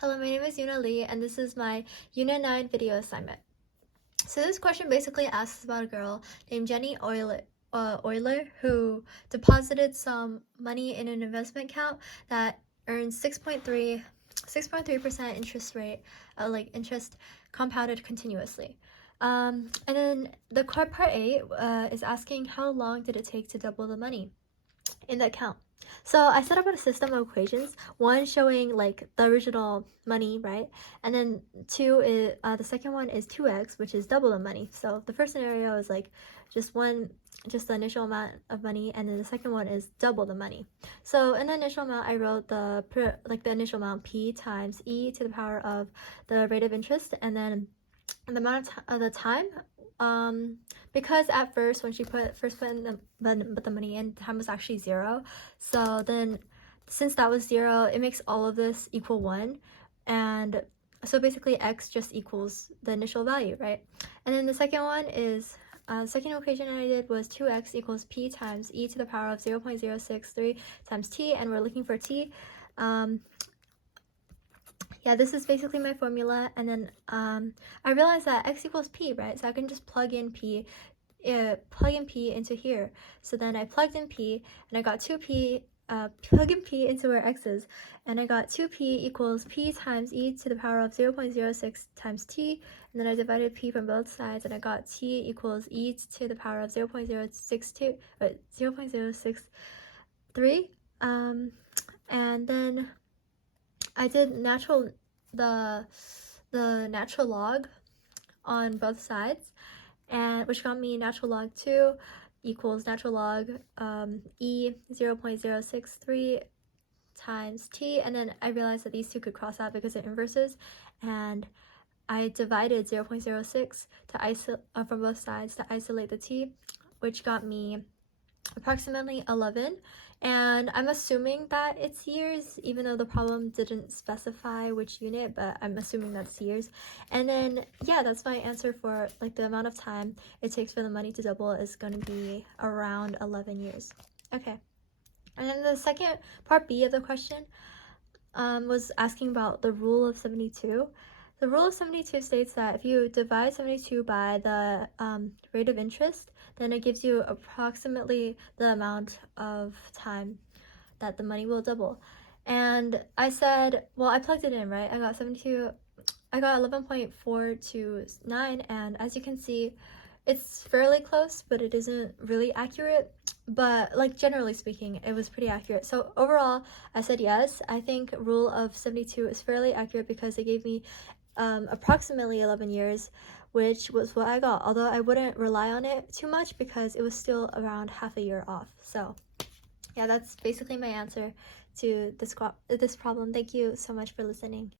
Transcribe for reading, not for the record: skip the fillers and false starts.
Hello, my name is Yuna Lee, and this is my Unit 9 video assignment. So this question basically asks about a girl named Jenny Euler who deposited some money in an investment account that earns 6.3% interest rate, interest compounded continuously. And then the part A is asking how long did it take to double the money in the account. So I set up a system of equations, one showing like the original money, right? And then two is the second one is 2x, which is double the money. So the first scenario is like just the initial amount of money, and then the second one is double the money. So in the initial amount, I wrote the initial amount, p times e to the power of the rate of interest, and then the amount of the time, because at first when she first put in the money in, time was actually 0. So then since that was 0, it makes all of this equal 1, and so basically x just equals the initial value, right? And then the second one is second equation I did was 2x equals p times e to the power of 0.063 times t, and we're looking for t. Yeah, this is basically my formula, and then I realized that x equals p, right? So I can just plug in p into here. So then I plugged in p, and I got 2p, plug in p into where x is, and I got 2p equals p times e to the power of 0.06 times t, and then I divided p from both sides, and I got t equals e to the power of 0.063, and then I did the natural log on both sides, and which got me natural log 2 equals natural log e 0.063 times t, and then I realized that these two could cross out because they're inverses, and I divided 0.06 from both sides to isolate the t, which got me approximately 11. And I'm assuming that it's years, even though the problem didn't specify which unit, but I'm assuming that's years. And then yeah, that's my answer for like the amount of time it takes for the money to double is going to be around 11 years. Okay, and then the second part B of the question was asking about the rule of 72. The rule of 72 states that if you divide 72 by the rate of interest, then it gives you approximately the amount of time that the money will double. And I said, well, I plugged it in, right? I got 11.429, and as you can see, it's fairly close, but it isn't really accurate. But like generally speaking, it was pretty accurate. So overall, I said yes. I think rule of 72 is fairly accurate because it gave me approximately 11 years, which was what I got, although I wouldn't rely on it too much because it was still around half a year off. So yeah, that's basically my answer to this problem. Thank you so much for listening.